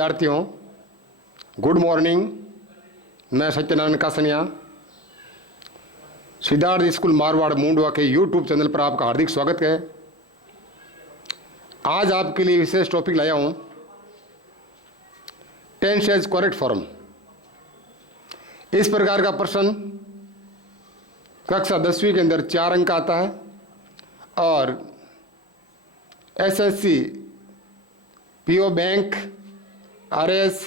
विद्यार्थियों, good morning. मैं Satyanarayan Kasania Siddharth school Marwar Mundhwa के यूट्यूब चैनल पर आपका हार्दिक स्वागत है। आज आपके लिए विशेष टॉपिक लाया हूँ, टेंस एज करेक्ट फॉर्म। इस प्रकार का प्रश्न कक्षा 10वीं के अंदर 4 अंक आता है और एसएससी, पीओ बैंक, आरएस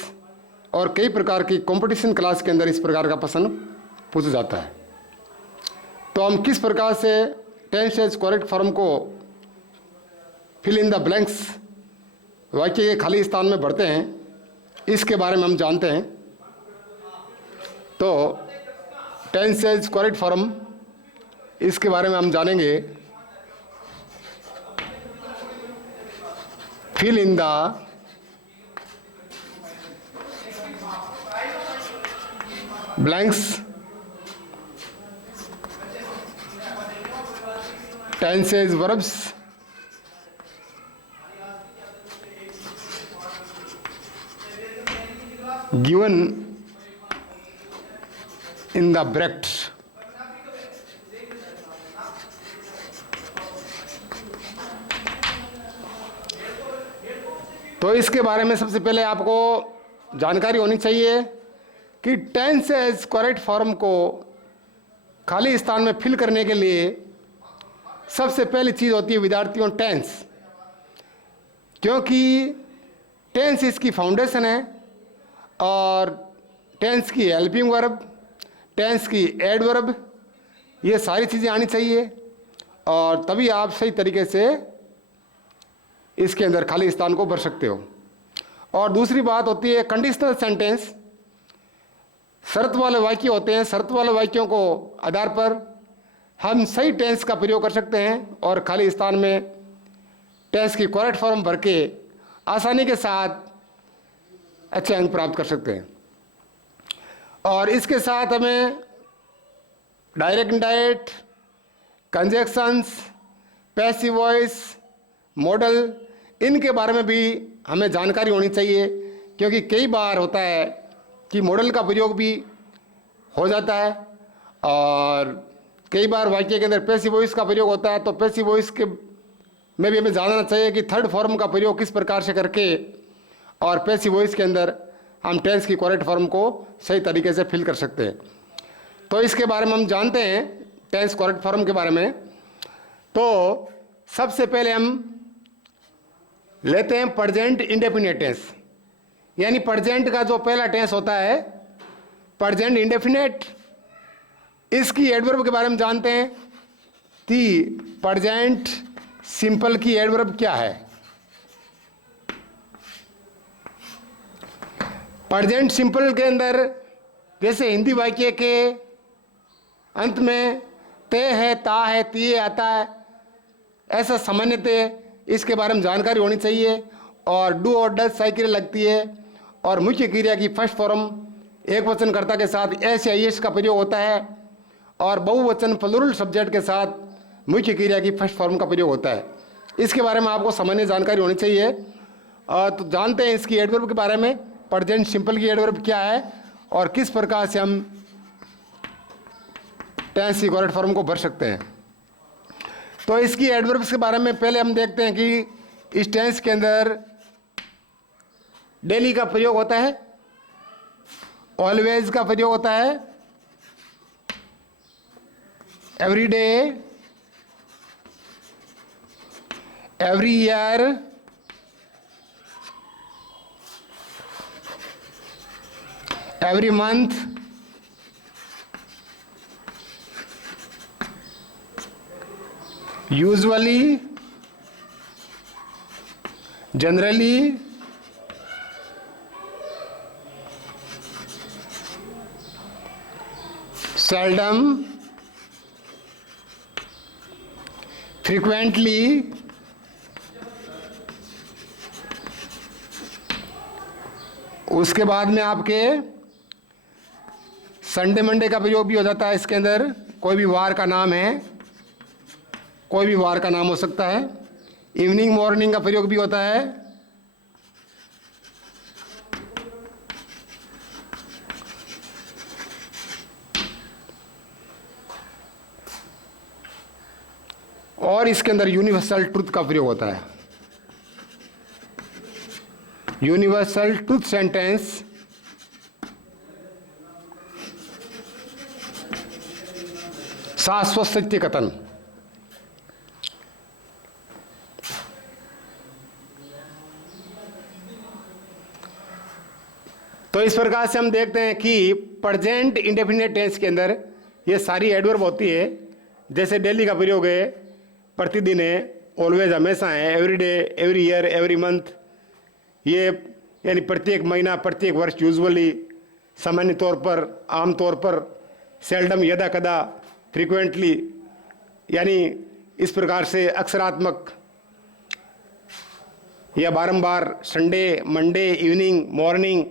और कई प्रकार की कंपटीशन क्लास के अंदर इस प्रकार का प्रश्न पूछा जाता है। तो हम किस प्रकार से टेंस एज करेक्ट फॉर्म को फिल इन द ब्लैंक्स, वाक्य के खाली स्थान में भरते हैं, इसके बारे में हम जानते हैं। तो टेंस एज करेक्ट फॉर्म, इसके बारे में हम जानेंगे। Fill in the blanks tense as verbs given in the bracket। तो इसके बारे में सबसे पहले आपको जानकारी होनी चाहिए कि टेंस एज करेक्ट फॉर्म को खाली स्थान में फिल करने के लिए सबसे पहली चीज़ होती है विद्यार्थियों टेंस, क्योंकि टेंस इसकी फाउंडेशन है और टेंस की हेल्पिंग वर्ब, टेंस की एडवर्ब, ये सारी चीज़ें आनी चाहिए और तभी आप सही तरीके से इसके अंदर खाली स्थान को भर सकते हो। और दूसरी बात होती है कंडीशनल सेंटेंस। शर्त वाले वाक्य होते हैं, शर्त वाले वाक्यों को आधार पर हम सही टेंस का प्रयोग कर सकते हैं और खाली स्थान में टेंस की करेक्ट फॉर्म भर के आसानी के साथ अच्छे अंक प्राप्त कर सकते हैं। और इसके साथ हमें direct indirect, conjunctions, passive voice, model, इनके बारे में भी हमें जानकारी होनी चाहिए, क्योंकि कई बार होता है कि मॉडल का प्रयोग भी हो जाता है और कई बार वाक्य के अंदर पैसिव वॉइस का प्रयोग होता है। तो पैसिव वॉइस के में भी हमें जानना चाहिए कि थर्ड फॉर्म का प्रयोग किस प्रकार से करके और पैसिव वॉइस के अंदर हम टेंस की करेक्ट फॉर्म को सही तरीके से फिल कर सकते हैं। तो इसके बारे में हम जानते हैं टेंस करेक्ट फॉर्म के बारे में। तो सबसे पहले हम लेते हैं प्रेजेंट इंडेफिनिट टेंस, यानी प्रेजेंट का जो पहला टेंस होता है प्रेजेंट इंडेफिनिट। इसकी एडवर्ब के बारे में जानते हैं कि प्रेजेंट सिंपल की एडवर्ब क्या है। प्रेजेंट सिंपल के अंदर जैसे हिंदी वाक्य के अंत में ते है, ता है, तिए आता है, ऐसा सामान्यतः इसके बारे में जानकारी होनी चाहिए। और डू और डज साइकिल लगती है और मुख्य क्रिया की फर्स्ट फॉर्म एक वचनकर्ता के साथ एस या एस का प्रयोग होता है और बहुवचन प्लूरल सब्जेक्ट के साथ मुख्य क्रिया की फर्स्ट फॉर्म का प्रयोग होता है। इसके बारे में आपको सामान्य जानकारी होनी चाहिए। तो जानते हैं इसकी एडवर्ब के बारे में, प्रेजेंट सिंपल की एडवर्ब क्या है और किस प्रकार से हम टेंस की करेक्ट फॉर्म को भर सकते हैं। तो इसकी एडवर्ब्स के बारे में पहले हम देखते हैं कि इस टेंस के अंदर डेली का प्रयोग होता है, ऑलवेज का प्रयोग होता है, every day, every year, every month, usually, generally, seldom, frequently, उसके बाद में आपके संडे मंडे का प्रयोग भी हो जाता है। इसके अंदर कोई भी वार का नाम है, कोई भी वार का नाम हो सकता है। इवनिंग मॉर्निंग का प्रयोग भी होता है। और इसके अंदर यूनिवर्सल ट्रुथ का प्रयोग होता है। यूनिवर्सल ट्रुथ सेंटेंस शाश्वत सत्य कथन। तो इस प्रकार से हम देखते हैं कि प्रेजेंट इंडेफिनिट टेंस के अंदर ये सारी एडवर्ब होती है। जैसे डेली का प्रयोग है, प्रतिदिन है, ऑलवेज हमेशा है, every day, every year, every month, ये यानी प्रत्येक महीना, प्रत्येक वर्ष, यूजुअली, सामान्य तौर पर, आम तौर पर, सेल्डम, यदा कदा, फ्रीक्वेंटली, यानी इस प्रकार से अक्षरात्मक या बारंबार, Sunday, Monday, evening, morning,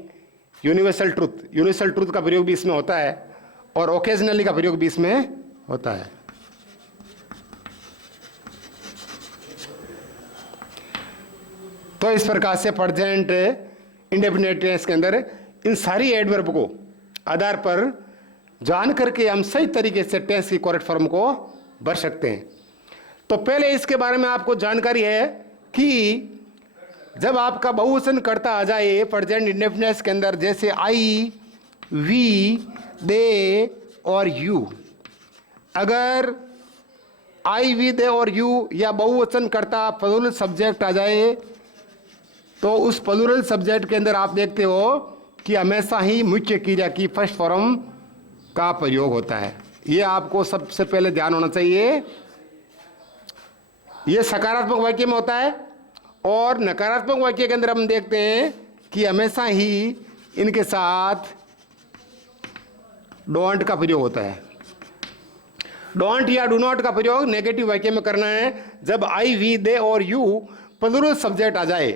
universal truth का प्रयोग भी इसमें होता है और ओकेजनली का प्रयोग भी इसमें होता है। तो इस प्रकार से प्रेजेंट इंडेफिनिट टेंस के अंदर इन सारी एडवर्ब को आधार पर जान करके हम सही तरीके से टेंस की करेक्ट फॉर्म को भर सकते हैं। तो पहले इसके बारे में आपको जानकारी है कि जब आपका बहुवचन कर्ता आ जाए प्रेजेंट इंडेफिनिट के अंदर, जैसे आई, वी, दे और यू, अगर आई, वी, दे और यू या बहुवचन कर्ता प्लूरल सब्जेक्ट आ जाए तो उस प्लूरल सब्जेक्ट के अंदर आप देखते हो कि हमेशा ही मुख्य क्रिया की फर्स्ट फॉर्म का प्रयोग होता है। ये आपको सबसे पहले ध्यान होना चाहिए। ये सकारात्मक वाक्य में होता है और नकारात्मक वाक्य के अंदर हम देखते हैं कि हमेशा ही इनके साथ डोंट का प्रयोग होता है। डोंट या डू नॉट का प्रयोग नेगेटिव वाक्य में करना है। जब आई, वी, दे और यू प्लूरल सब्जेक्ट आ जाए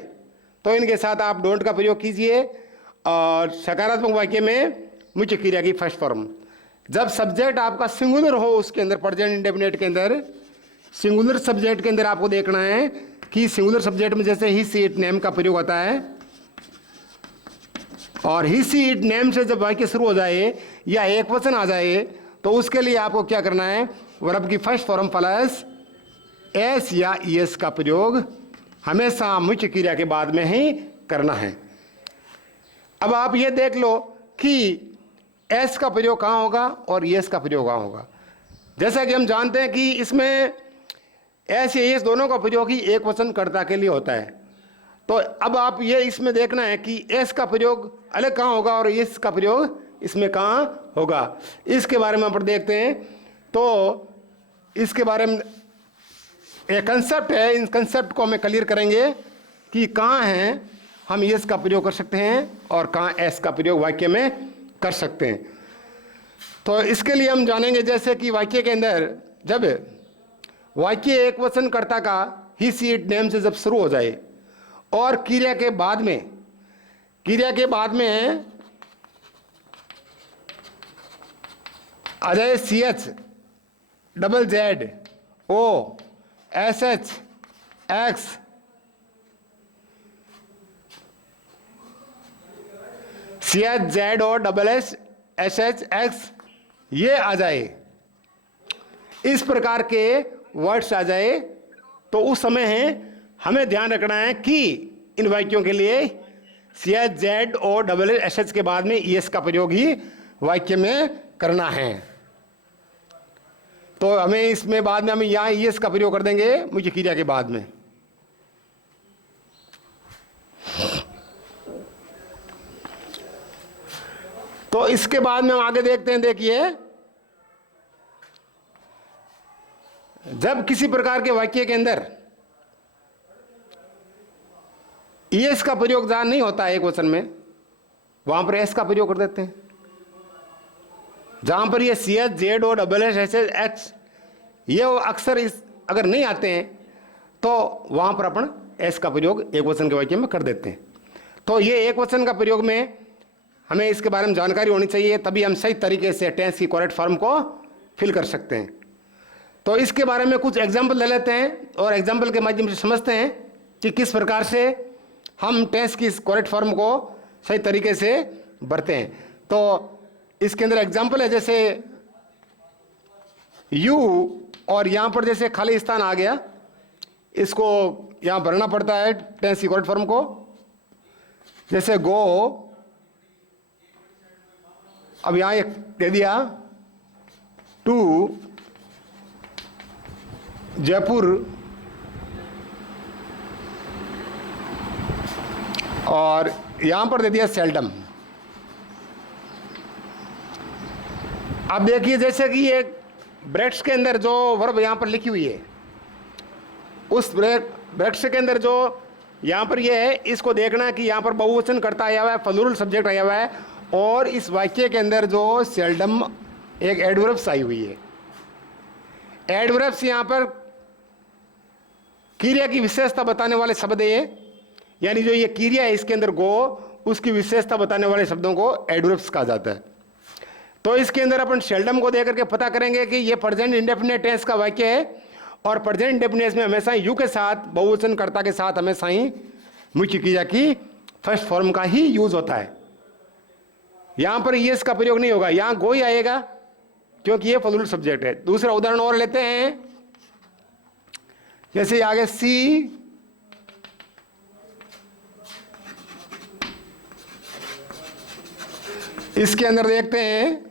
तो इनके साथ आप डोंट का प्रयोग कीजिए। और सकारात्मक वाक्य में मुख्य क्रिया की फर्स्ट फॉर्म। जब सब्जेक्ट आपका सिंगुलर हो, उसके अंदर प्रेजेंट इंडेफिनिट के अंदर सिंगुलर सब्जेक्ट के अंदर आपको देखना है कि सिंगुलर सब्जेक्ट में जैसे ही, सी, इट, नेम का प्रयोग होता है और ही, सी, इट, नेम से जब वाक्य शुरू हो जाए या एक वचन आ जाए तो उसके लिए आपको क्या करना है, वर्ब की फर्स्ट फॉर्म प्लस एस या ईएस का प्रयोग हमेशा मुख्य क्रिया के बाद में ही करना है। अब आप ये देख लो कि एस का प्रयोग कहाँ होगा और ईएस का प्रयोग कहाँ होगा। जैसा कि हम जानते हैं कि इसमें एस या ईएस दोनों का प्रयोग ही एक वचन कर्ता के लिए होता है। तो अब आप ये इसमें देखना है कि एस का प्रयोग अलग कहाँ होगा और ईएस का प्रयोग इसमें कहाँ होगा। इसके बारे में हम देखते हैं। तो इसके बारे में एक कंसेप्ट है, इन कंसेप्ट को हमें क्लियर करेंगे कि कहाँ हैं हम ईएस का प्रयोग कर सकते हैं और कहाँ एस का प्रयोग वाक्य में कर सकते हैं। तो इसके लिए हम जानेंगे जैसे कि वाक्य के अंदर जब वाक्य एक वचन कर्ता का ही, सी, इट, नेम से जब शुरू हो जाए और क्रिया के बाद में आ जाए सी, एच, डबल जेड, ओ, एस, एच, एक्स, सी, एच, जेड और double S, S, H, X ये आ जाए, इस प्रकार के वर्ड्स आ जाए तो उस समय है हमें ध्यान रखना है कि इन वाक्यों के लिए सी, एच, जेड और डबल एस, एस, एच के बाद में ईएस का प्रयोग ही वाक्य में करना है। तो हमें इसमें बाद में हम यहाँ ईएस का प्रयोग कर देंगे मुख्य क्रिया के बाद में। तो इसके बाद में हम आगे देखते हैं। देखिए, जब किसी प्रकार के वाक्य के अंदर ईएस का प्रयोग जहां नहीं होता है एक वचन में, वहां पर एस का प्रयोग कर देते हैं। जहां पर ये सी, एच, जेड और डबल एस, एस, एक्स ये अक्सर इस अगर नहीं आते हैं तो वहां पर अपन एस का प्रयोग एक वचन के वाक्य में कर देते हैं। तो ये एक वचन का प्रयोग में हमें इसके बारे में जानकारी होनी चाहिए, तभी हम सही तरीके से टेंस की करेक्ट फॉर्म को फिल कर सकते हैं। तो इसके बारे में कुछ एग्जाम्पल ले लेते हैं और एग्जाम्पल के माध्यम से समझते हैं कि किस प्रकार से हम टेंस की करेक्ट फॉर्म को सही तरीके से भरते हैं। तो इसके अंदर एग्जाम्पल है जैसे यू और यहाँ पर जैसे खाली स्थान आ गया, इसको यहाँ भरना पड़ता है टेंस की करेक्ट फॉर्म को। जैसे गो, अब यहाँ एक दे दिया टू जयपुर, और यहां पर दे दिया सेल्डम। अब देखिए जैसे कि एक ब्रैकेट्स के अंदर जो वर्ब यहां पर लिखी हुई है, उस ब्रैकेट्स के अंदर जो यहां पर ये है, इसको देखना कि यहां पर बहुवचन कर्ता आया हुआ है, प्लूरल सब्जेक्ट आया हुआ है, और इस वाक्य के अंदर जो सेल्डम एक एडवर्ब्स आई हुई है। एडवर्ब्स यहां पर क्रिया की विशेषता बताने वाले शब्द है, यानी जो ये क्रिया है इसके अंदर गो, उसकी विशेषता बताने वाले शब्दों को एडवर्ब्स कहा जाता है। तो इसके अंदर अपन सेल्डम को देकर के पता करेंगे कि ये प्रेजेंट इंडेफिनिट टेंस का वाक्य है, और प्रेजेंट इंडेफिनिट में हमेशा यू के साथ, बहुवचन कर्ता के साथ हमेशा ही मुख्य क्रिया की फर्स्ट फॉर्म का ही यूज होता है। यहां पर यस का प्रयोग नहीं होगा, यहां गो ही आएगा क्योंकि ये प्लूरल सब्जेक्ट है। दूसरा उदाहरण और लेते हैं, जैसे आगे सी, इसके अंदर देखते हैं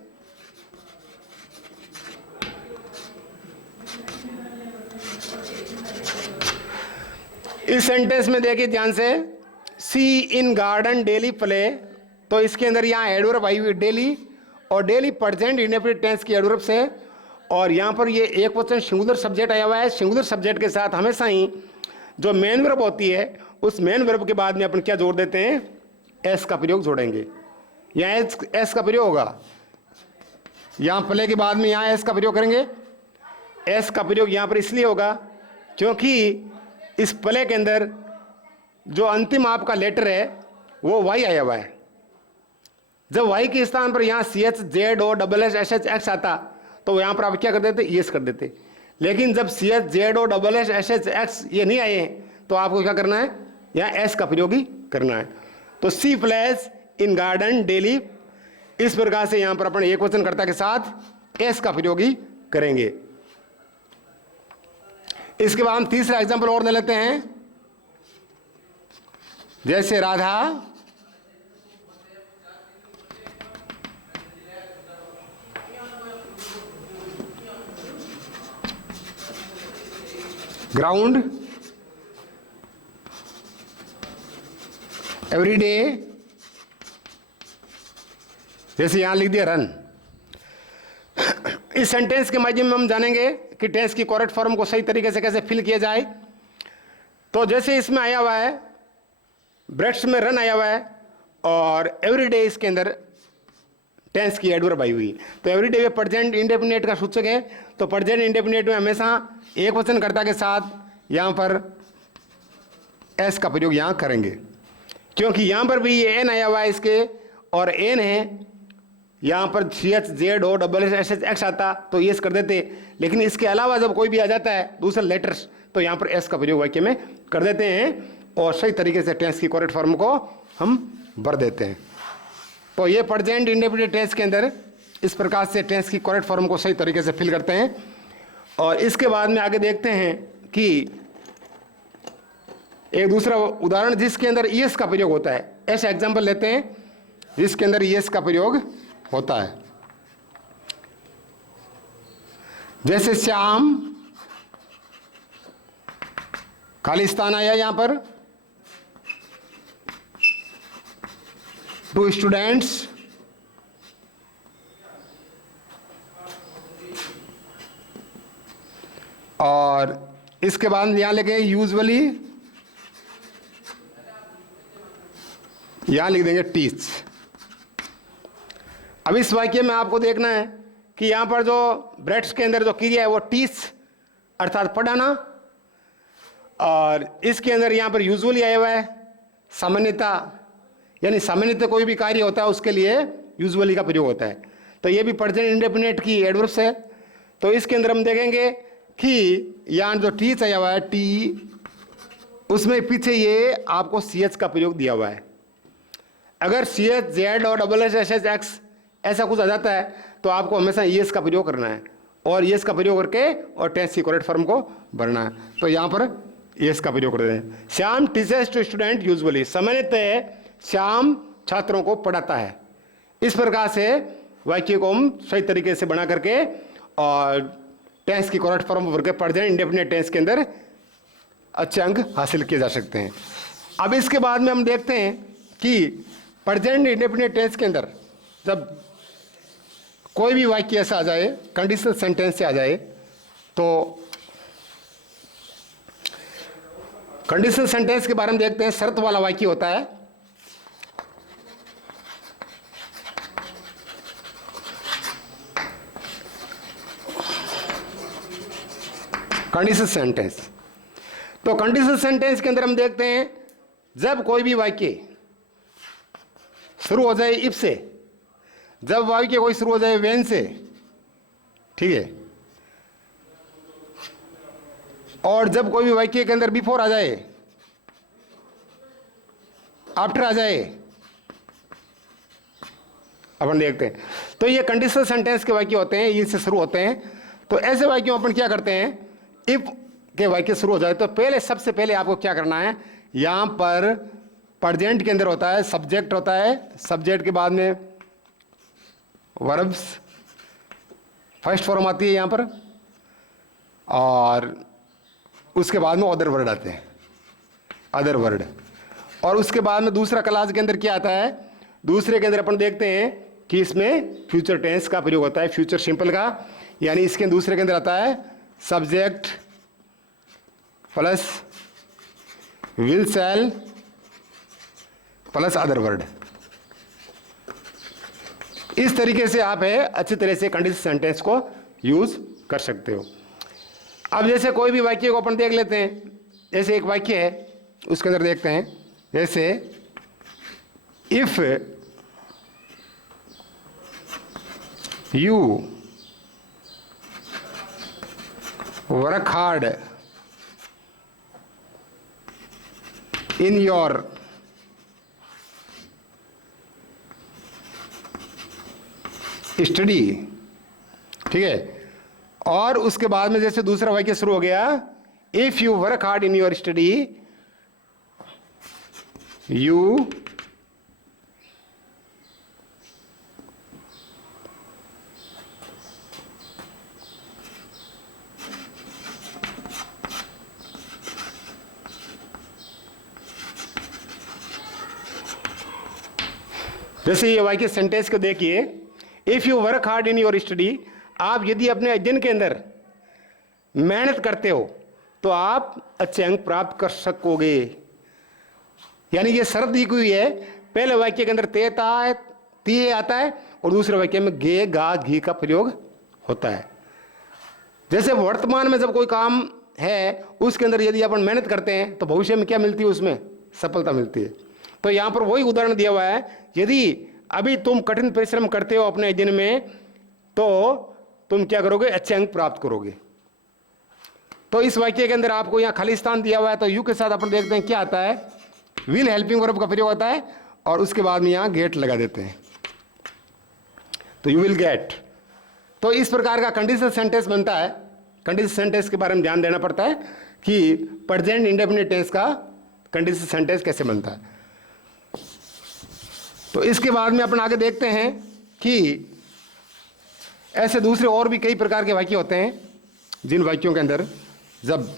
इस सेंटेंस में, देखिए ध्यान से, सी इन गार्डन डेली प्ले, तो इसके अंदर यहाँ एडवर्ब आई हुई डेली, और डेली प्रेजेंट इंडेफिनिट टेंस की एडवर्ब से, और यहाँ पर ये एक वचन सिंगुलर सब्जेक्ट आया हुआ है। सिंगुलर सब्जेक्ट के साथ हमेशा ही जो मेन वर्ब होती है, उस मेन वर्ब के बाद में अपन क्या जोड़ देते हैं, एस का प्रयोग जोड़ेंगे। यहाँ एस का प्रयोग होगा, यहाँ प्ले के बाद में यहाँ एस का प्रयोग करेंगे। एस का प्रयोग यहाँ पर इसलिए होगा क्योंकि इस प्ले के अंदर जो अंतिम आपका लेटर है वो वाई आया हुआ है। जब वाई के स्थान पर यहाँ C H Z O double S S H X आता, तो यहाँ पर आप क्या कर देते, यस कर देते। लेकिन जब C H Z O double S S H X ये नहीं आए हैं, तो आपको क्या करना है, यहाँ एस का प्रयोग ही करना है। तो सी प्लेस इन गार्डन डेली, इस प्रकार से यहाँ पर अपन एक वचन कर्ता के साथ एस का प्रयोग ही करेंगे। इसके बाद हम तीसरा एग्जाम्पल और ले लेते हैं, जैसे राधा ग्राउंड एवरी डे, जैसे यहां लिख दिया रन। इस सेंटेंस के माध्यम में हम जानेंगे कि टेंस की करेक्ट फॉर्म को सही तरीके से कैसे फिल किया जाए। तो जैसे इसमें आया हुआ है, ब्रैकेट्स में रन आया हुआ है, और एवरीडे इसके अंदर टेंस की एडवर्ब आई हुई। तो एवरीडे में प्रेजेंट इंडेफिनिट का सूचक है, तो प्रेजेंट इंडेफिनिट में हमेशा एक वचन कर्ता के साथ यहां पर एस का प्रयोग यहां करेंगे, क्योंकि यहां पर भी ये एन आया हुआ है इसके, और एन है यहाँ पर C H Z O double S H X आता तो यस कर देते। लेकिन इसके अलावा जब कोई भी आ जाता है दूसरा लेटर्स, तो यहाँ पर एस का प्रयोग वाक्य में कर देते हैं, और सही तरीके से टेंस की करेक्ट फॉर्म को हम भर देते हैं। तो ये प्रेजेंट इंडेफिनिट टेंस के अंदर इस प्रकार से टेंस की करेक्ट फॉर्म को सही तरीके से फिल करते हैं। और इसके बाद में आगे देखते हैं कि एक दूसरा उदाहरण जिसके अंदर यस का प्रयोग होता है। ऐसा एग्जाम्पल लेते हैं जिसके अंदर यस का प्रयोग होता है, जैसे श्याम, खाली स्थान आया यहां पर, टू स्टूडेंट्स, और इसके बाद यहां लिखेंगे यूजुअली, यहां लिख देंगे टीच। अब इस वाक्य में आपको देखना है कि यहाँ पर जो ब्रैकेट्स के अंदर जो क्रिया है वो टीच अर्थात पढ़ाना, और इसके अंदर यहाँ पर यूजुअली आया हुआ है सामान्यता, यानी सामान्यतः कोई भी कार्य होता है उसके लिए यूजुअली का प्रयोग होता है। तो ये भी प्रेजेंट इंडेफिनिट की एडवर्ब्स है। तो इसके अंदर हम देखेंगे कि यहाँ जो टीच आया हुआ है टी, उसमें पीछे ये आपको सी एच का प्रयोग दिया हुआ है। अगर सी एच जेड और double S S H x ऐसा कुछ आ जाता है तो आपको हमेशा यस का प्रयोग करना है, और यस का प्रयोग करके और टेंस की करेक्ट फॉर्म को भरना है। तो यहाँ पर यस का प्रयोग करते हैं। Shyam teachers to student usually, सामान्यतः श्याम छात्रों को पढ़ाता है। इस प्रकार से वाक्य को हम सही तरीके से बना करके और टेंस की करेक्ट फॉर्म भर के प्रेजेंट इंडेफिनिट टेंस के अंदर अच्छे अंक हासिल किए जा सकते हैं। अब इसके बाद में हम देखते हैं कि प्रेजेंट इंडेफिनिट टेंस के अंदर जब कोई भी वाक्य ऐसा आ जाए, कंडीशनल सेंटेंस से आ जाए, तो कंडीशनल सेंटेंस के बारे में देखते हैं। शर्त वाला वाक्य होता है। कंडीशनल सेंटेंस, तो कंडीशनल सेंटेंस के अंदर हम देखते हैं जब कोई भी वाक्य शुरू हो जाए इफ से, जब वाक्य कोई शुरू हो जाए व्हेन से, ठीक है, और जब कोई भी वाक्य के अंदर बिफोर आ जाए, आफ्टर आ जाए, अपन देखते हैं। तो ये कंडीशनल सेंटेंस के वाक्य होते हैं, इनसे शुरू होते हैं। तो ऐसे वाक्यों में अपन क्या करते हैं, इफ के वाक्य शुरू हो जाए तो पहले सबसे पहले आपको क्या करना है, यहां पर प्रेजेंट के अंदर होता है सब्जेक्ट होता है, सब्जेक्ट के बाद में वर्ब्स फर्स्ट फॉर्म आती है यहां पर, और उसके बाद में अदर वर्ड आते हैं, अदर वर्ड। और उसके बाद में दूसरा क्लास के अंदर क्या आता है, दूसरे के अंदर अपन देखते हैं कि इसमें फ्यूचर टेंस का प्रयोग होता है, फ्यूचर सिंपल का, यानी इसके दूसरे के अंदर आता है subject plus will shell plus other word. इस तरीके से आप है अच्छी तरह से कंडीशनल सेंटेंस को यूज कर सकते हो। अब जैसे कोई भी वाक्य को अपन देख लेते हैं, जैसे एक वाक्य है उसके अंदर देखते हैं, जैसे if you work hard in your study, ठीक है, और उसके बाद में जैसे दूसरा वाक्य शुरू हो गया, if you work hard in your study you जैसे ये वाक्य सेंटेंस को देखिए, if you work hard in your study, आप यदि अपने अध्ययन के अंदर मेहनत करते हो तो आप अच्छे अंक प्राप्त कर सकोगे। यानी ये शर्त दी हुई है, पहले वाक्य के अंदर ते तिए आता है और दूसरे वाक्य में गे गा घी का प्रयोग होता है। जैसे वर्तमान में जब कोई काम है उसके अंदर यदि अपन मेहनत करते हैं तो भविष्य में क्या मिलती है, उसमें सफलता मिलती है। तो यहां पर वही उदाहरण दिया हुआ है, यदि अभी तुम कठिन परिश्रम करते हो अपने अध्ययन में तो तुम क्या करोगे, अच्छे अंक प्राप्त करोगे। तो इस वाक्य के अंदर आपको यहाँ खाली स्थान दिया हुआ है, तो यू के साथ अपन देखते हैं क्या आता है, विल हेल्पिंग वर्ब का प्रयोग होता है और उसके बाद में यहाँ गेट लगा देते हैं, तो यू विल गेट। तो इस प्रकार का कंडीशनल सेंटेंस बनता है। कंडीशनल सेंटेंस के बारे में ध्यान देना पड़ता है कि प्रेजेंट इंडेफिनिट टेंस का कंडीशनल सेंटेंस कैसे बनता है। तो इसके बाद में अपन आगे देखते हैं कि ऐसे दूसरे और भी कई प्रकार के वाक्य होते हैं, जिन वाक्यों के अंदर जब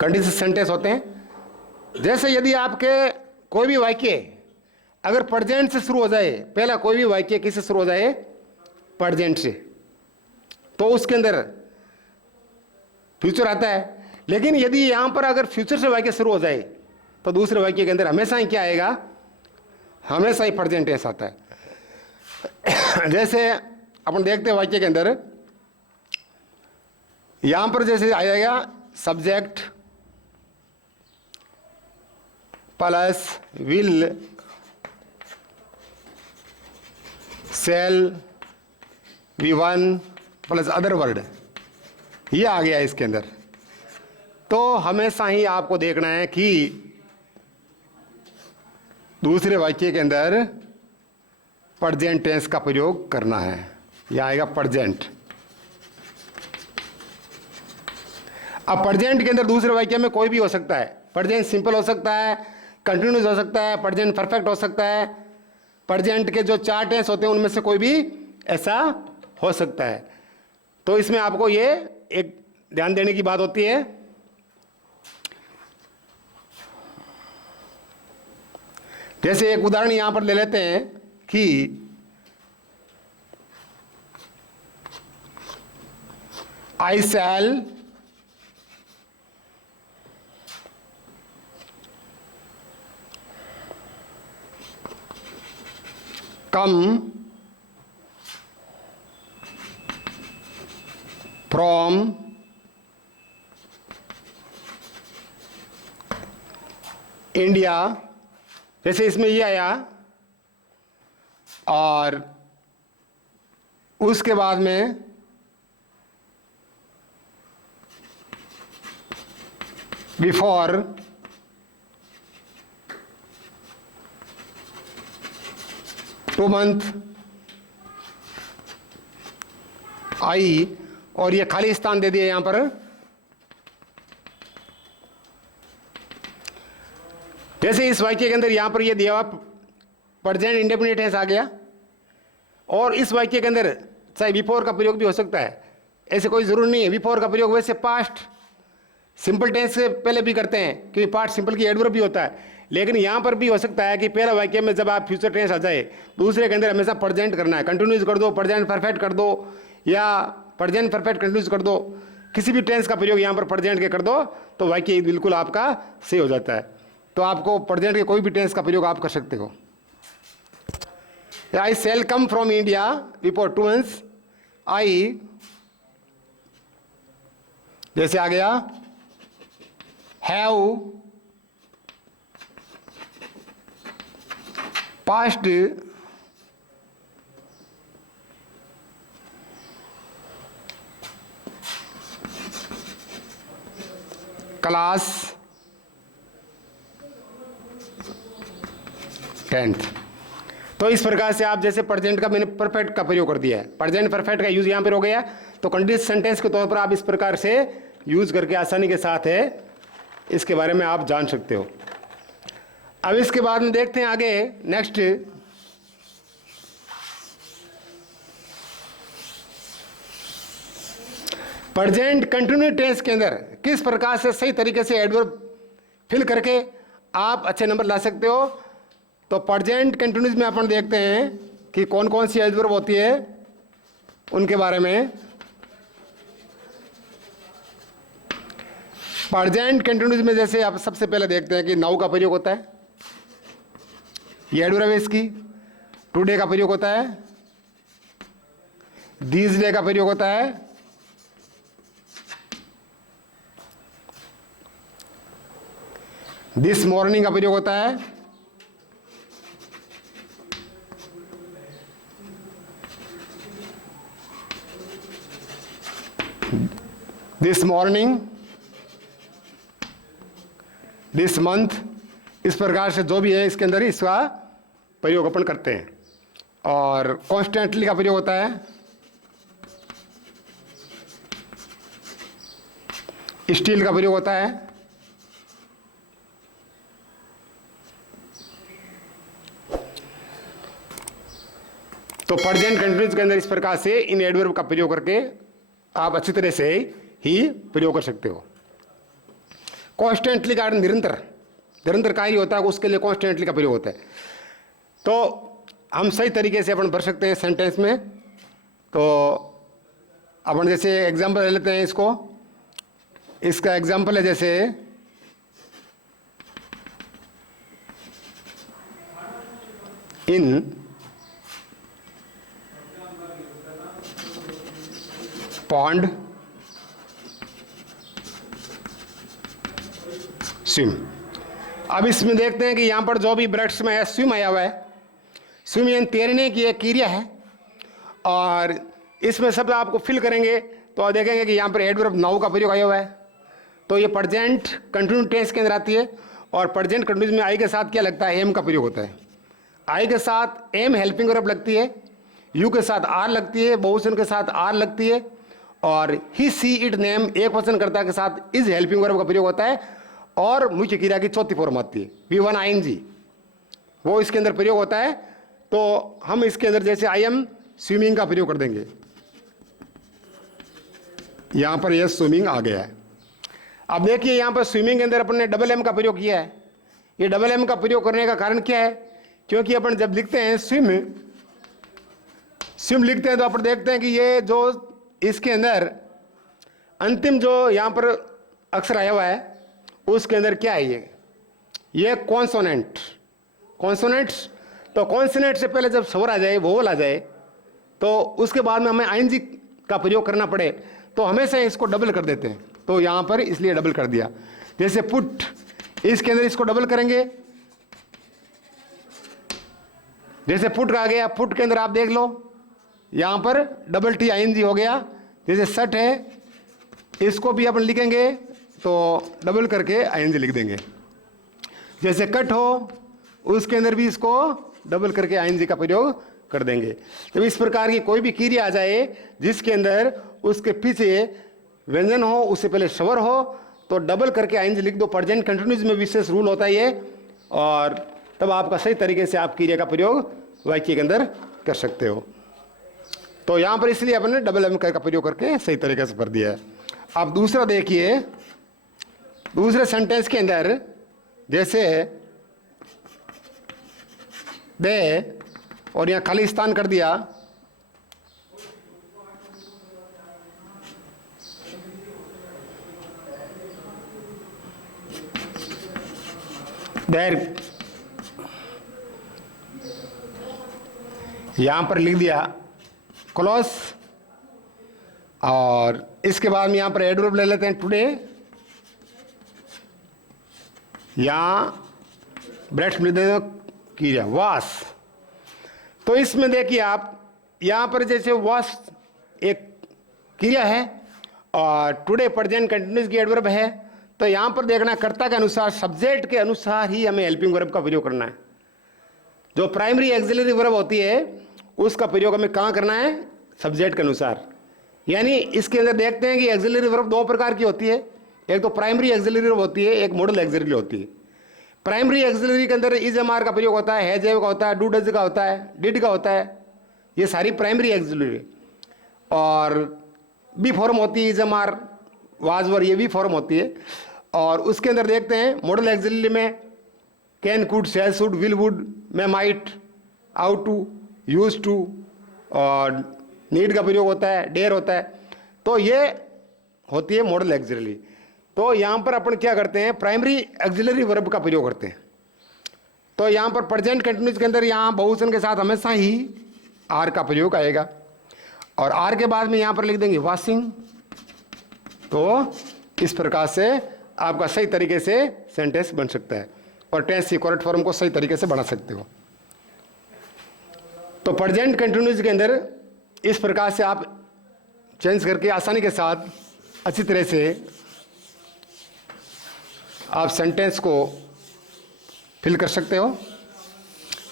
कंडीशनल सेंटेंस होते हैं। जैसे यदि आपके कोई भी वाक्य अगर प्रेजेंट से शुरू हो जाए, पहला कोई भी वाक्य किससे शुरू हो जाए, प्रेजेंट से, तो उसके अंदर फ्यूचर आता है। लेकिन यदि यहां पर अगर फ्यूचर से वाक्य शुरू हो जाए तो दूसरे वाक्य के अंदर हमेशा ही क्या आएगा, हमेशा ही प्रेजेंट टेंस आता है। जैसे अपन देखते हैं वाक्य के अंदर यहां पर जैसे आएगा subject plus will shall V1 plus other word, ये आ गया इसके अंदर। तो हमेशा ही आपको देखना है कि दूसरे वाक्य के अंदर प्रेजेंट टेंस का प्रयोग करना है। यह आएगा प्रेजेंट, अब प्रेजेंट के अंदर दूसरे वाक्य में कोई भी हो सकता है। प्रेजेंट सिंपल हो सकता है, कंटिन्यूस हो सकता है, प्रेजेंट परफेक्ट हो सकता है। प्रेजेंट के जो 4 टेंस होते हैं उनमें से कोई भी ऐसा हो सकता है। तो इसमें आपको ये एक ध्यान देने की बात होती है। जैसे एक उदाहरण यहां पर ले लेते हैं कि आई शैल कम फ्रॉम इंडिया। जैसे इसमें ये आया और उसके बाद में बिफोर टू मंथ आई, और ये खाली स्थान दे दिया यहां पर। जैसे इस वाक्य के अंदर यहां पर ये दिया हुआ प्रेजेंट इंडेफिनिट टेंस आ गया, और इस वाक्य के अंदर चाहे बिफोर का प्रयोग भी हो सकता है, ऐसे कोई जरूर नहीं है। बिफोर का प्रयोग वैसे पास्ट सिंपल टेंस से पहले भी करते हैं, क्योंकि पास्ट सिंपल की एडवर्ब भी होता है, लेकिन यहां पर भी हो सकता है कि पहला वाक्य में जब आप फ्यूचर टेंस आ जाए, दूसरे के अंदर हमेशा प्रेजेंट करना है, कंटिन्यूस कर दो, प्रेजेंट परफेक्ट कर दो, या प्रेजेंट परफेक्ट कंटिन्यूस कर दो, किसी भी टेंस का प्रयोग यहां पर प्रेजेंट के कर दो तो वाक्य बिल्कुल आपका सही हो जाता है। तो आपको प्रेजेंट के कोई भी टेंस का प्रयोग आप कर सकते हो। I shall come from India before 2 months I, जैसे आ गया हैव पास्ट क्लास 10th। तो इस प्रकार से आप जैसे प्रेजेंट का मैंने परफेक्ट का प्रयोग कर दिया है, प्रेजेंट परफेक्ट का यूज यहां पर हो गया, तो कंडीशन सेंटेंस के तौर पर आप इस प्रकार से यूज करके आसानी के साथ है इसके बारे में आप जान सकते हो। अब इसके बाद में देखते हैं आगे नेक्स्ट, प्रेजेंट कंटिन्यू टेंस के अंदर किस प्रकार से सही तरीके से एडवर्ब फिल करके आप अच्छे नंबर ला सकते हो। तो प्रेजेंट कंटिन्यूस में अपन देखते हैं कि कौन कौन सी एडवर्ब होती है उनके बारे में। प्रेजेंट कंटिन्यूस में जैसे आप सबसे पहले देखते हैं कि नाउ का प्रयोग होता है, ये एडवर्ब है इसकी। टुडे का प्रयोग होता है, दिस डे का प्रयोग होता है, दिस मॉर्निंग का प्रयोग होता है, दिस मॉर्निंग, दिस मंथ। इस प्रकार से जो भी है इसके अंदर इसका प्रयोग अपन करते हैं। और कॉन्स्टेंटली का प्रयोग होता है, स्टिल का प्रयोग होता है, तो प्रेजेंट कंटिन्यूस के अंदर इस प्रकार से इन एडवर्ब का प्रयोग करके आप अच्छी तरह से ही प्रयोग कर सकते हो। कॉन्स्टेंटली का निरंतर कार्य होता है, उसके लिए कॉन्स्टेंटली का प्रयोग होता है। तो हम सही तरीके से अपन भर सकते हैं सेंटेंस में। तो अपन जैसे एग्जांपल ले लेते हैं इसको, इसका एग्जांपल है जैसे इन पॉन्ड स्विम। अब इसमें देखते हैं कि यहां पर जो भी ब्रैकेट्स में है स्विम आया हुआ है, स्विम यानी तैरने की एक क्रिया है, और इसमें शब्द आपको फिल करेंगे तो आप देखेंगे कि यहां पर एडवर्ब नाउ का प्रयोग आया हुआ है। तो ये प्रेजेंट कंटिन्यू टेंस के अंदर आती है, और प्रेजेंट कंटिन्यूस में आई के साथ क्या लगता है, एम का प्रयोग होता है। आई के साथ एम हेल्पिंग वर्ब लगती है, यू के साथ आर लगती है, बहुवचन के साथ आर लगती है, और ही सी इट नेम एक वचनकर्ता के साथ इज हेल्पिंग वर्ब का प्रयोग होता है, और मुख्य क्रिया की चौथी फॉर्म आती है V1 ING, वो इसके अंदर प्रयोग होता है। तो हम इसके अंदर जैसे आई एम स्विमिंग का प्रयोग कर देंगे, यहां पर यह स्विमिंग आ गया है। अब देखिए यहां पर स्विमिंग के अंदर अपन ने डबल एम का प्रयोग किया है। ये डबल एम का प्रयोग करने का कारण क्या है? क्योंकि अपन जब लिखते हैं स्विम लिखते हैं तो अपन देखते हैं कि ये जो इसके अंदर अंतिम जो यहां पर अक्षर आया हुआ है उसके अंदर क्या है, ये कॉन्सोनेंट्स। तो कॉन्सोनेंट से पहले जब स्वर आ जाए, वोवल आ जाए, तो उसके बाद में हमें आईएनजी का प्रयोग करना पड़े तो हमेशा इसको डबल कर देते हैं। तो यहां पर इसलिए डबल कर दिया। जैसे पुट, इसके अंदर इसको डबल करेंगे, जैसे पुट आ गया, पुट के अंदर आप देख लो यहां पर डबल टी आईएनजी हो गया। जैसे सट है, इसको भी अपन लिखेंगे तो डबल करके आईएनजी लिख देंगे। जैसे कट हो, उसके अंदर भी इसको डबल करके आईएनजी का प्रयोग कर देंगे। जब इस प्रकार की कोई भी क्रिया आ जाए जिसके अंदर उसके पीछे व्यंजन हो, उससे पहले स्वर हो, तो डबल करके आईएनजी लिख दो। प्रेजेंट कंटिन्यूअस में विशेष रूल होता है ये, और तब आपका सही तरीके से आप क्रिया का प्रयोग वाक्य के अंदर कर सकते हो। तो यहां पर इसलिए आपने डबल एम का प्रयोग करके सही तरीके से भर दिया है। अब दूसरा देखिए, दूसरे सेंटेंस के अंदर जैसे दे और यहां खाली स्थान कर दिया, देर, यहां पर लिख दिया क्लोज, और इसके बाद में यहां पर एडवर्ब ले लेते हैं टुडे, यहां ब्रेस्ट में दे दो क्रिया वास। तो इसमें देखिए आप यहां पर जैसे वास एक क्रिया है और टुडे प्रेजेंट कंटिन्यूअस की एडवर्ब है, तो यहां पर देखना कर्ता के अनुसार, सब्जेक्ट के अनुसार ही हमें हेल्पिंग वर्ब का प्रयोग करना है। जो प्राइमरी एक्सिलरी वर्ब होती है उसका प्रयोग हमें कहां करना है? सब्जेक्ट के अनुसार। यानी इसके अंदर देखते हैं कि एक्सिलरी वर्ब दो प्रकार की होती है, एक तो प्राइमरी एक्सिलरी वर्ब होती है, एक मॉडल एक्सिलरी होती है। प्राइमरी एक्सिलरी के अंदर इज एम आर का प्रयोग होता है, हैज हैव का होता है, डू डज का होता है, डिड का होता है, ये सारी प्राइमरी एक्सिलरी। और बी फॉर्म होती है is am are, was were, ये भी फॉर्म होती है। और उसके अंदर देखते हैं मॉडल एक्सिलरी में can, could, shall, should, will, would, may might, ought to, used to, और नीड का प्रयोग होता है, डेयर होता है। तो ये होती है मॉडल एक्सिलरी। तो यहां पर अपन क्या करते हैं? प्राइमरी एक्सिलरी वर्ब का प्रयोग करते हैं। तो यहां पर प्रेजेंट कंटिन्यूअस के अंदर यहां बहुवचन के साथ हमेशा ही आर का प्रयोग आएगा, और आर के बाद में यहां पर लिख देंगे वॉशिंग। तो इस प्रकार से आपका सही तरीके से सेंटेंस बन सकता है, और टेंस की करेक्ट फॉर्म को सही तरीके से बना सकते हो। तो प्रेजेंट कंटिन्यूअस के अंदर इस प्रकार से आप चेंज करके आसानी के साथ अच्छी तरह से आप सेंटेंस को फिल कर सकते हो,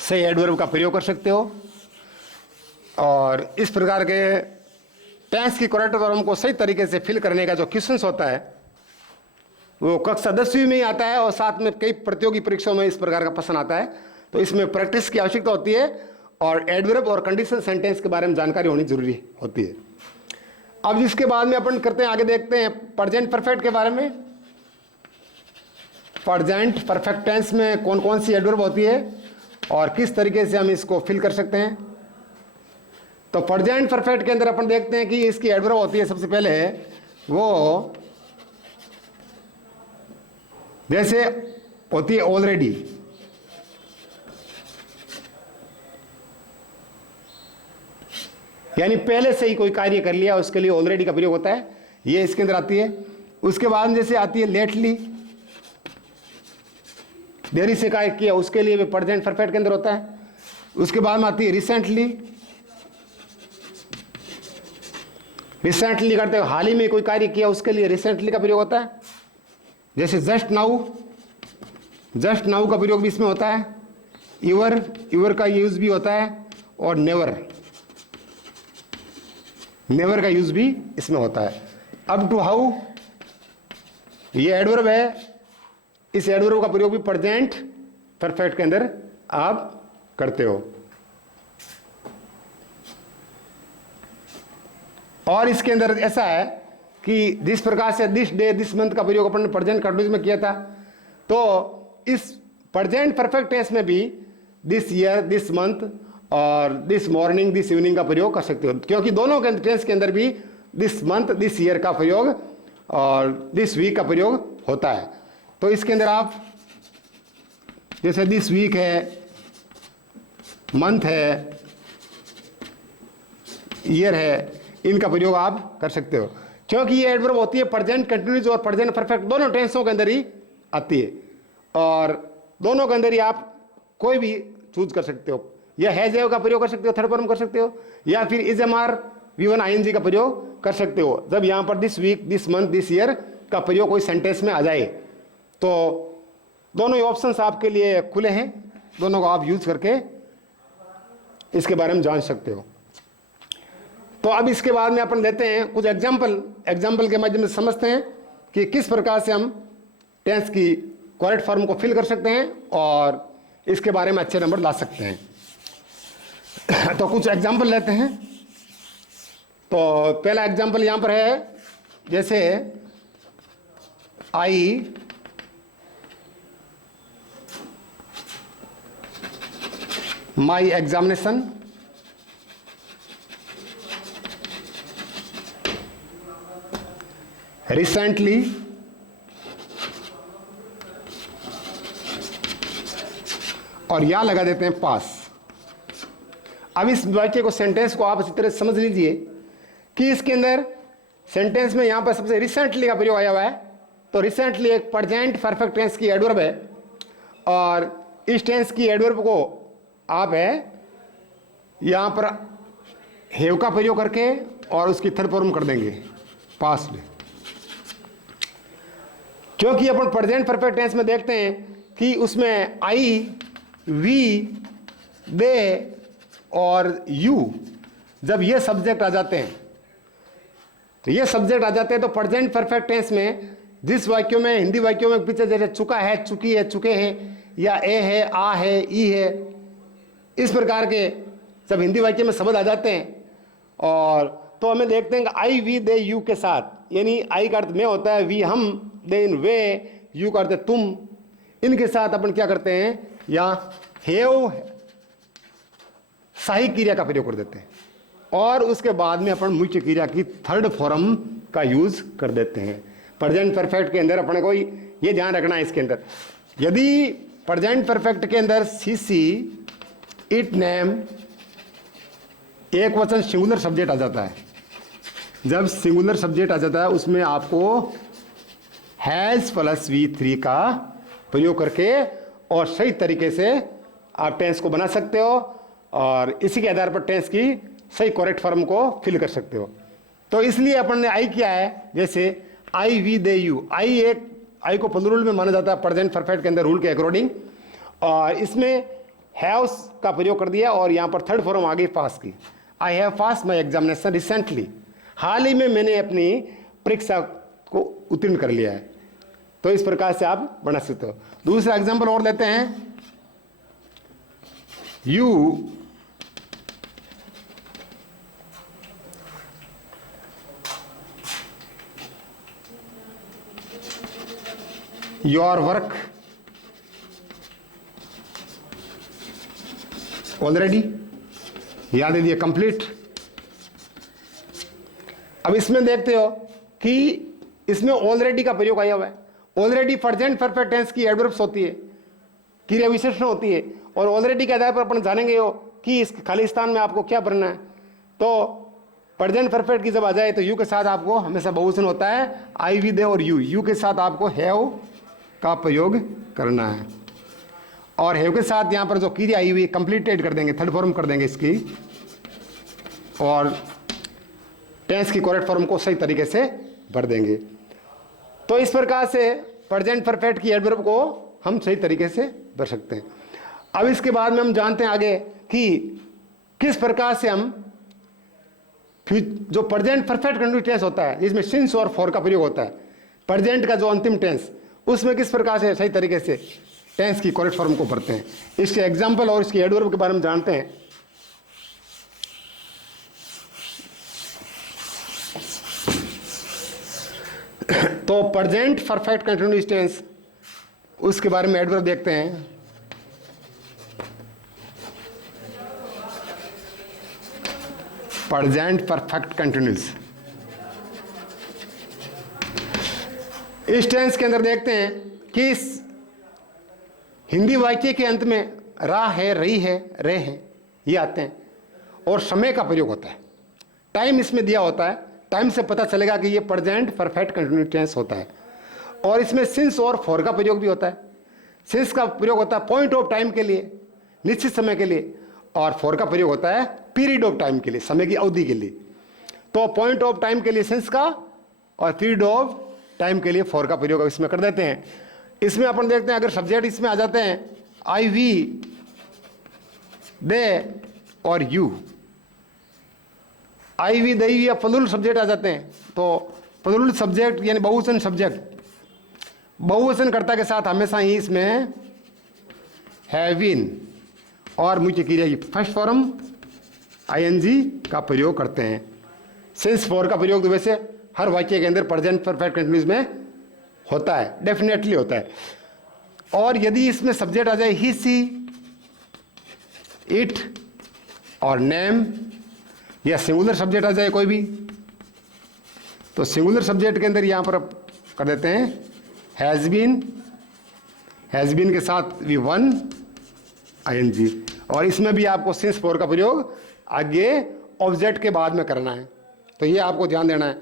सही एडवर्ब का प्रयोग कर सकते हो, और इस प्रकार के टेंस की करेक्ट फॉर्म को सही तरीके से फिल करने का जो क्वेश्चंस होता है वो कक्षा 10वीं में ही आता है, और साथ में कई प्रतियोगी परीक्षाओं में इस प्रकार का प्रश्न आता है। तो इसमें प्रैक्टिस की आवश्यकता होती है, और एडवर्ब और कंडीशन सेंटेंस के बारे में जानकारी होनी जरूरी होती है। अब इसके बाद में अपन करते हैं, आगे देखते हैं प्रेजेंट परफेक्ट के बारे में। प्रेजेंट परफेक्ट टेंस में कौन कौन सी एडवर्ब होती है और किस तरीके से हम इसको फिल कर सकते हैं। तो प्रेजेंट परफेक्ट के अंदर अपन देखते हैं कि इसकी एडवर्ब होती है सबसे पहले वो, जैसे होती है ऑलरेडी, यानी पहले से ही कोई कार्य कर लिया उसके लिए ऑलरेडी का प्रयोग होता है, ये इसके अंदर आती है। उसके बाद जैसे आती है लेटली, देरी से कार्य किया, उसके लिए भी प्रेजेंट परफेक्ट के अंदर होता है। उसके बाद में आती है रिसेंटली, रिसेंटली करते हो हाल ही में कोई कार्य किया उसके लिए रिसेंटली का प्रयोग होता है। जैसे जस्ट नाउ, जस्ट नाउ का प्रयोग भी इसमें होता है। यूर, यूर का यूज भी होता है, और नेवर, नेवर का यूज भी इसमें होता है। अब टू हाउ, ये एडवर्ब है, इस एडवर्ब का प्रयोग भी प्रेजेंट परफेक्ट के अंदर आप करते हो। और इसके अंदर ऐसा है कि जिस प्रकार से दिस डे दिस मंथ का प्रयोग अपन ने प्रेजेंट कंटिन्यूस में किया था, तो इस प्रेजेंट परफेक्ट टेंस में भी दिस ईयर दिस मंथ और दिस मॉर्निंग दिस इवनिंग का प्रयोग कर सकते हो, क्योंकि दोनों के टेंस के अंदर भी दिस मंथ दिस ईयर का प्रयोग और दिस वीक का प्रयोग होता है। तो इसके अंदर आप जैसे दिस वीक है, मंथ है, ईयर है, इनका प्रयोग आप कर सकते हो, क्योंकि ये एडवर्ब होती है प्रेजेंट कंटिन्यूस और प्रेजेंट परफेक्ट दोनों टेंसों के अंदर ही आती है, और दोनों के अंदर ही आप कोई भी चूज कर सकते हो। या हैज हैव का प्रयोग कर सकते हो, थर्ड फॉर्म कर सकते हो, या फिर is am are V1 ING का प्रयोग कर सकते हो जब यहां पर this week this month this year का प्रयोग कोई सेंटेंस में आ जाए। तो दोनों ही ऑप्शंस आपके लिए खुले हैं, दोनों को आप यूज करके इसके बारे में जान सकते हो। तो अब इसके बाद में अपन लेते हैं कुछ एग्जाम्पल के माध्यम से समझते हैं कि किस प्रकार से हम टेंस की करेक्ट फॉर्म को फिल कर सकते हैं और इसके बारे में अच्छे नंबर ला सकते हैं। तो कुछ एग्जाम्पल लेते हैं। तो पहला एग्जाम्पल यहां पर है, जैसे आई माई एग्जामिनेशन रिसेंटली और यहां लगा देते हैं पास। अब इस वाक्य को सेंटेंस को आप इसी तरह समझ लीजिए कि इसके अंदर सेंटेंस में यहां पर सबसे रिसेंटली का प्रयोग आया हुआ है। तो रिसेंटली एक प्रेजेंट परफेक्ट टेंस की एडवर्ब है, और इस टेंस की एडवर्ब को आप है यहां पर हैव का प्रयोग करके और उसकी थर्ड फॉर्म कर देंगे पास्ट में, क्योंकि अपन प्रेजेंट परफेक्ट टेंस में देखते हैं कि उसमें आई वी दे और यू जब ये सब्जेक्ट आ जाते हैं, तो ये सब्जेक्ट आ जाते हैं, तो प्रेजेंट परफेक्ट टेंस में जिस वाक्यों में हिंदी वाक्यों में पीछे जैसे चुका है, चुकी है, चुके हैं, या ए है, आ है, ई है, इस प्रकार के जब हिंदी वाक्य में शब्द आ जाते हैं, और तो हमें देखते हैं कि आई वी दे यू के साथ, यानी आई का अर्थ मैं होता है, वी हम, देन वे, यू का अर्थ तुम, इनके साथ अपन क्या करते हैं, या हैव सहायक क्रिया का प्रयोग कर देते हैं, और उसके बाद में अपन मुख्य क्रिया की थर्ड फॉर्म का यूज कर देते हैं। प्रेजेंट परफेक्ट के अंदर अपने को ये ध्यान रखना है, इसके अंदर यदि प्रेजेंट परफेक्ट के अंदर सीसी इट नेम एक वचन सिंगुलर सब्जेक्ट आ जाता है, जब सिंगुलर सब्जेक्ट आ जाता है उसमें आपको हैज प्लस V3 का प्रयोग करके और सही तरीके से आप टेंस को बना सकते हो, और इसी के आधार पर टेंस की सही करेक्ट फॉर्म को फिल कर सकते हो। तो इसलिए अपन ने आई किया है, जैसे आई वी दे यू, आई को प्लूरल में माना जाता है प्रेजेंट परफेक्ट के अंदर रूल के अकॉर्डिंग, और इसमें हैव्स का प्रयोग कर दिया और यहाँ पर थर्ड फॉर्म आ गई पास की। I have pass my examination recently, हाल ही में मैंने अपनी परीक्षा को उत्तीर्ण कर लिया है। तो इस प्रकार से आप बना सकते हो। दूसरा एग्जाम्पल और लेते हैं, यू योर वर्क ऑलरेडी, याद दीजिए कंप्लीट। अब इसमें देखते हो कि इसमें ऑलरेडी का प्रयोग आया हुआ है। ऑलरेडी प्रेजेंट परफेक्ट टेंस की एडवर्ब्स होती है, क्रिया विशेषण होती है, और ऑलरेडी के आधार पर अपन जानेंगे हो कि इस खाली स्थान में आपको क्या भरना है। तो प्रेजेंट परफेक्ट की जब आ जाए तो यू के साथ आपको हमेशा बहुवचन होता है, आई वी दे और यू के साथ आपको हैव का प्रयोग करना है, और हैव के साथ यहाँ पर जो क्रिया आई हुई कंप्लीटेड कर देंगे, थर्ड फॉर्म कर देंगे इसकी, और टेंस की करेक्ट फॉर्म को सही तरीके से भर देंगे। तो इस प्रकार से प्रेजेंट परफेक्ट की एडवर्ब को हम सही तरीके से भर सकते हैं। अब इसके बाद में हम जानते हैं आगे कि किस प्रकार से हम जो प्रेजेंट परफेक्ट कंटिन्यूस टेंस होता है जिसमें सिंस और फॉर का प्रयोग होता है, प्रेजेंट का जो अंतिम टेंस, उसमें किस प्रकार से सही तरीके से टेंस की करेक्ट फॉर्म को पढ़ते हैं। इसके एग्जाम्पल और इसके एडवर्ब के बारे में जानते हैं। तो प्रेजेंट परफेक्ट कंटिन्यूस टेंस, उसके बारे में एडवर्ब देखते हैं। प्रेजेंट परफेक्ट कंटिन्यूस, इस टेंस के अंदर देखते हैं कि इस हिंदी वाक्य के अंत में रा है, रही है, रे है, ये आते हैं और समय का प्रयोग होता है। टाइम इसमें दिया होता है, टाइम से पता चलेगा कि ये प्रेजेंट परफेक्ट कंटिन्यूस टेंस होता है। और इसमें सिंस और फॉर का प्रयोग भी होता है। सिंस का प्रयोग होता है पॉइंट ऑफ टाइम के लिए, निश्चित समय के लिए, और फॉर का प्रयोग होता है पीरियड ऑफ टाइम के लिए, समय की अवधि के लिए। तो पॉइंट ऑफ टाइम के लिए सिंस का और पीरियड ऑफ टाइम के लिए फॉर का प्रयोग इसमें कर देते हैं। इसमें अपन देखते हैं अगर सब्जेक्ट इसमें आ जाते हैं आई, वी, दे और यू, आई, वी, दे, या प्लूरल सब्जेक्ट आ जाते हैं, तो प्लूरल सब्जेक्ट यानी बहुवचन सब्जेक्ट, बहुवचन कर्ता के साथ हमेशा ही इसमें हैव बीन और मुख्य क्रिया की फर्स्ट फॉर्म आईएनजी का प्रयोग करते हैं। सिंस फॉर का प्रयोग तो वैसे हर वाक्य के अंदर प्रेजेंट परफेक्ट कंटिन्यूस में होता है, डेफिनेटली होता है। और यदि इसमें सब्जेक्ट आ जाए ही, सी, इट और नेम, या सिंगुलर सब्जेक्ट आ जाए कोई भी, तो सिंगुलर सब्जेक्ट के अंदर यहां पर कर देते हैं हैज बीन, हैज बीन के साथ वी वन आईएनजी। और इसमें भी आपको सिंस फॉर का प्रयोग आगे ऑब्जेक्ट के बाद में करना है, तो ये आपको ध्यान देना है।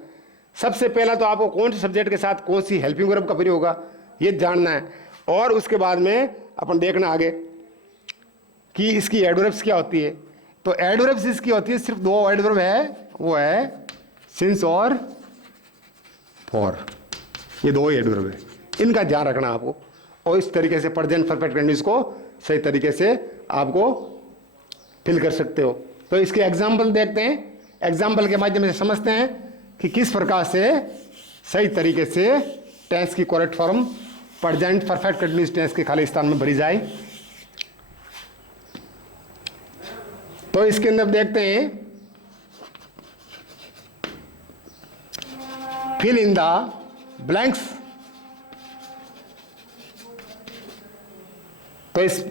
सबसे पहला तो आपको कौन से सब्जेक्ट के साथ कौन सी हेल्पिंग वर्ब का प्रयोग होगा ये जानना है, और उसके बाद में अपन देखना आगे कि इसकी एडवर्ब्स क्या होती है। तो एडवर्ब्स इसकी होती है, सिर्फ दो एडवर्ब है, वो है सिंस और फॉर, ये दो एडवर्ब है, इनका ध्यान रखना आपको। और इस तरीके से प्रेजेंट परफेक्ट कंटिन्यूस को सही तरीके से आपको फिल कर सकते हो। तो इसके एग्जाम्पल देखते हैं, एग्जाम्पल के माध्यम से समझते हैं कि किस प्रकार से सही तरीके से टेंस की correct form present perfect continuous tense के खाली स्थान में भरी जाए। तो इसके अंदर देखते हैं फिल इन द ब्लैंक्स। तो इस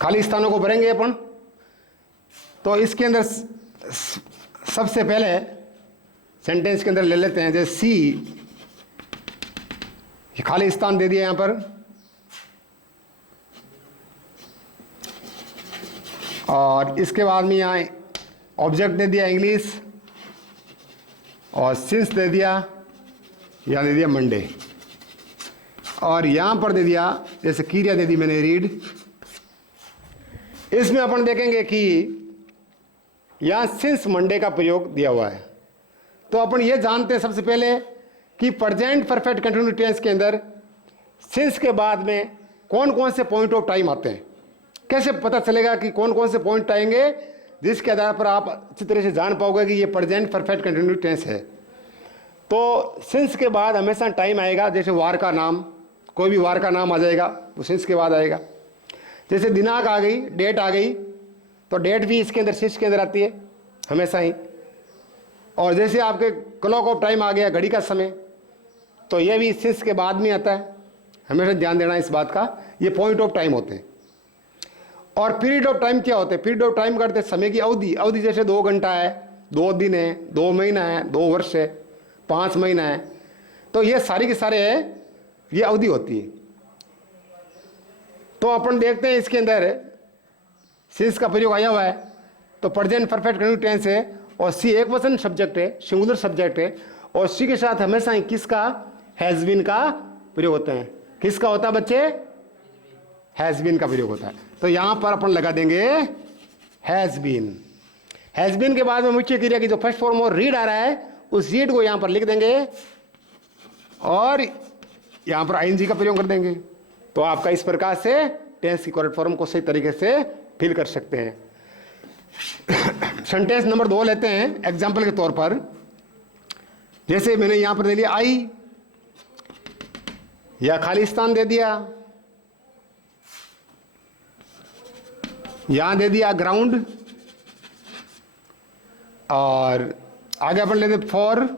खाली स्थानों को भरेंगे अपन। तो इसके अंदर सबसे पहले सेंटेंस के अंदर ले लेते हैं, जैसे सी, खाली स्थान दे दिया यहां पर, और इसके बाद में यहाँ ऑब्जेक्ट दे दिया इंग्लिश, और सिंस दे दिया, यहाँ दे दिया मंडे, और यहाँ पर दे दिया जैसे क्रिया दे दी मैंने रीड। इसमें अपन देखेंगे कि यहाँ सिंस मंडे का प्रयोग दिया हुआ है। तो अपन ये जानते हैं सबसे पहले कि प्रेजेंट परफेक्ट कंटिन्यूस टेंस के अंदर सिंस के बाद में कौन कौन से पॉइंट ऑफ टाइम आते हैं। कैसे पता चलेगा कि कौन कौन से पॉइंट आएंगे, जिसके आधार पर आप अच्छी तरह से जान पाओगे कि ये प्रेजेंट परफेक्ट कंटिन्यूस टेंस है। तो सिंस के बाद हमेशा टाइम आएगा, जैसे वार का नाम, कोई भी वार का नाम आ जाएगा वो सिंस के बाद आएगा। जैसे दिनांक आ गई, डेट आ गई, तो डेट भी इसके अंदर सिंस के अंदर आती है हमेशा ही। और जैसे आपके क्लॉक ऑफ टाइम आ गया, घड़ी का समय, तो ये भी सिंस के बाद में आता है, हमेशा ध्यान देना इस बात का। ये पॉइंट ऑफ टाइम होते हैं। और पीरियड ऑफ टाइम क्या होते हैं, पीरियड ऑफ टाइम करते हैं समय की अवधि। अवधि जैसे 2 घंटा है, 2 दिन है, 2 महीना है, 2 वर्ष है, 5 महीना है, तो ये सारी के सारे है, ये अवधि होती है। तो अपन देखते हैं इसके अंदर सिंस का प्रयोग आया हुआ है, तो प्रेजेंट परफेक्ट कंटिन्यूस टेंस है, और सी एक वचन सब्जेक्ट है, सिंगुलर सब्जेक्ट है, और सी के साथ हमेशा ही किसका, हैज बीन का प्रयोग होता है। किसका होता है बच्चे, हैज बीन का प्रयोग होता है। तो यहां पर अपन लगा देंगे हैज बीन। हैज बीन के बाद में मुख्य क्रिया की जो फर्स्ट फॉर्म और रीड आ रहा है, उस रीड को यहां पर लिख देंगे और यहां पर आईएनजी का प्रयोग कर देंगे। तो आपका इस प्रकार से टेंस की करेक्ट फॉर्म को सही तरीके से फिल कर सकते हैं। सेंटेंस नंबर 2 लेते हैं एग्जाम्पल के तौर पर। जैसे मैंने यहां पर दे लिया आई, या खालिस्तान दे दिया, यहां दे दिया ग्राउंड, और आगे अपन लेते फॉर,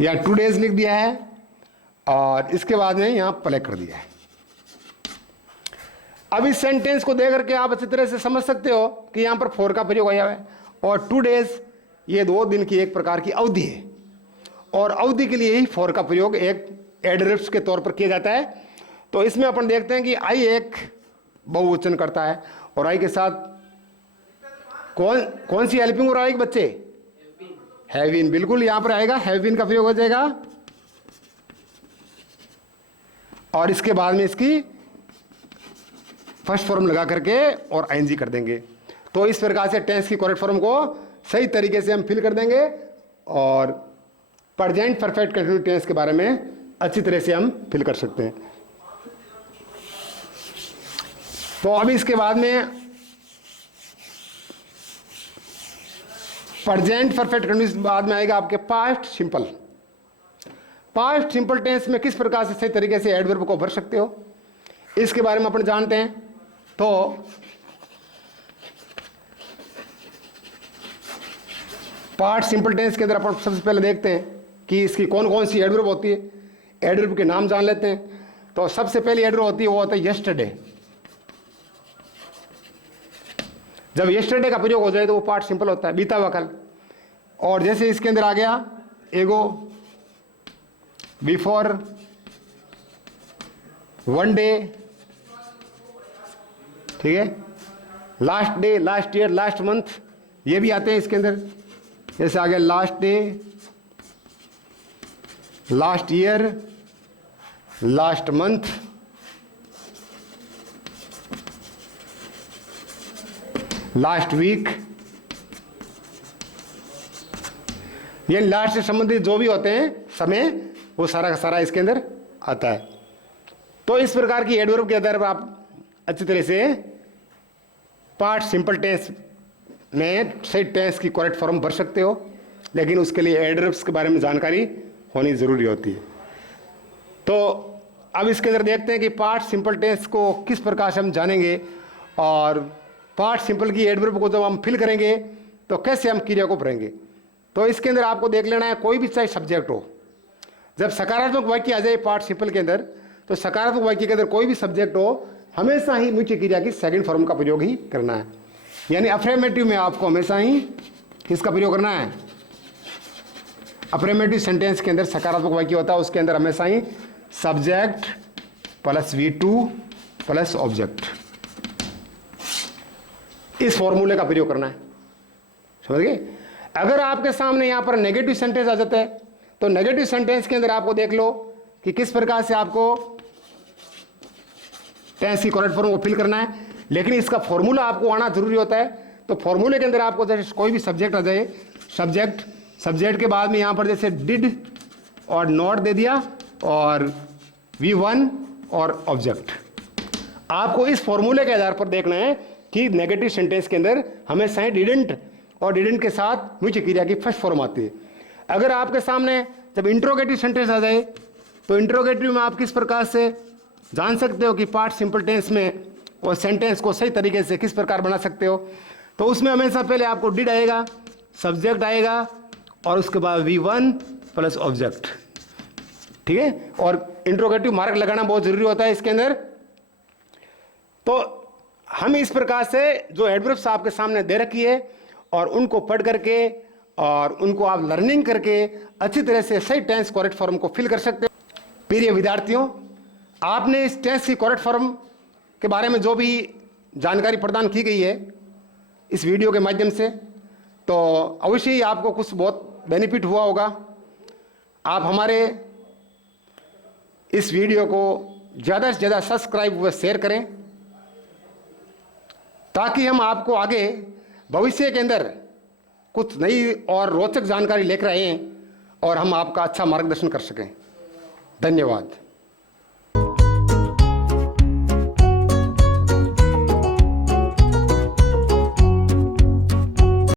या 2 days लिख दिया है, और इसके बाद में यहां प्ले कर दिया है। अब इस सेंटेंस को देख करके आप अच्छी तरह से समझ सकते हो कि यहां पर फॉर का प्रयोग आया है, और 2 days ये 2 दिन की एक प्रकार की अवधि है, और अवधि के लिए ही फॉर का प्रयोग एक एडवर्ब्स के तौर पर किया जाता है। तो इसमें अपन देखते हैं कि आई एक बहुवचन करता है, और आई के साथ कौन सी हेल्पिंग हो रहा है बच्चे? Have been. बिल्कुल यहां पर आएगा, हैव बीन का प्रयोग हो जाएगा, और इसके बाद में इसकी फर्स्ट फॉर्म लगा करके और आईएनजी कर देंगे। तो इस प्रकार से टेंस की करेक्ट फॉर्म को सही तरीके से हम फिल कर देंगे, और प्रेजेंट परफेक्ट कंटिन्यूस टेंस के बारे में अच्छी तरह से हम फिल कर सकते हैं। तो अभी इसके बाद में प्रेजेंट परफेक्ट कंटिन्यूस बाद में आएगा आपके past simple. Past simple tense में किस प्रकार से सही तरीके से एडवर्ब को भर सकते हो, इसके बारे में अपन जानते हैं। तो पास्ट सिंपल टेंस के अंदर अपन सबसे पहले देखते हैं कि इसकी कौन कौन सी एडवर्ब होती है। एडवर्ब के नाम जान लेते हैं। तो सबसे पहली एडवर्ब होती है वो होता है यस्टरडे। जब यस्टरडे का प्रयोग हो जाए तो वो पास्ट सिंपल होता है, बीता हुआ कल। और जैसे इसके अंदर आ गया एगो, बिफोर, वन डे, ठीक है, last day, last year, last month, ये भी आते हैं इसके अंदर। जैसे आ गया last day, last year, last month, last week, ये लास्ट से संबंधित जो भी होते हैं समय, वो सारा का सारा इसके अंदर आता है। तो इस प्रकार की एडवर्ब के आधार पर आप अच्छी तरह से पास्ट सिंपल टेंस में सही टेंस की करेक्ट फॉर्म भर सकते हो, लेकिन उसके लिए एडवर्ब्स के बारे में जानकारी होनी ज़रूरी होती है। तो अब इसके अंदर देखते हैं कि पास्ट सिंपल टेंस को किस प्रकार से हम जानेंगे, और पास्ट सिंपल की एडवर्ब को जब हम फिल करेंगे तो कैसे हम क्रिया को भरेंगे। तो इसके अंदर आपको देख लेना है, कोई भी चाहे सब्जेक्ट हो, जब सकारात्मक वाक्य आ जाए पास्ट सिंपल के अंदर, तो सकारात्मक वाक्य के अंदर कोई भी सब्जेक्ट हो, हमेशा ही मुख्य क्रिया की सेकंड फॉर्म का प्रयोग ही करना है। यानी अफर्मेटिव में आपको हमेशा ही किसका प्रयोग करना है? अफर्मेटिव सेंटेंस के अंदर सकारात्मक वाक्य होता है, उसके अंदर हमेशा ही subject plus V2 plus object, इस फॉर्मूले का प्रयोग करना है। समझ गए? अगर आपके सामने यहां पर नेगेटिव सेंटेंस आ जाता है, तो नेगेटिव सेंटेंस के अंदर आपको देख लो कि किस प्रकार से आपको टेंस की करेक्ट फॉर्म को फिल करना है, लेकिन इसका फॉर्मूला आपको आना जरूरी होता है। तो फॉर्मूले के अंदर आपको जैसे कोई भी सब्जेक्ट आ जाए, सब्जेक्ट के बाद में यहां पर जैसे डिड और नॉट दे दिया, और V1 और ऑब्जेक्ट। आपको इस फॉर्मूले के आधार पर देखना है कि नेगेटिव सेंटेंस के अंदर हमेशा ही डिडंट और डिडंट के साथ मुख्य क्रिया की फर्स्ट फॉर्म आती है। अगर आपके सामने जब इंट्रोगेटिव सेंटेंस आ जाए, तो इंट्रोगेटिव में आप किस प्रकार से जान सकते हो कि पास्ट सिंपल टेंस में और सेंटेंस को सही तरीके से किस प्रकार बना सकते हो। तो उसमें हमेशा पहले आपको डिड आएगा, सब्जेक्ट आएगा, और उसके बाद V1 प्लस ऑब्जेक्ट, ठीक है। और इंट्रोगेटिव मार्क लगाना बहुत जरूरी होता है इसके अंदर। तो हम इस प्रकार से जो एडवर्ब्स आपके सामने दे रखी है, और उनको पढ़ करके और उनको आप लर्निंग करके अच्छी तरह से सही टेंस करेक्ट फॉर्म को फिल कर सकते हो। प्रिय विद्यार्थियों, आपने इस टेंस की करेक्ट फॉर्म के बारे में जो भी जानकारी प्रदान की गई है इस वीडियो के माध्यम से, तो अवश्य ही आपको कुछ बहुत बेनिफिट हुआ होगा। आप हमारे इस वीडियो को ज़्यादा से ज़्यादा सब्सक्राइब व शेयर करें, ताकि हम आपको आगे भविष्य के अंदर कुछ नई और रोचक जानकारी लेकर आएं और हम आपका अच्छा मार्गदर्शन कर सकें। धन्यवाद।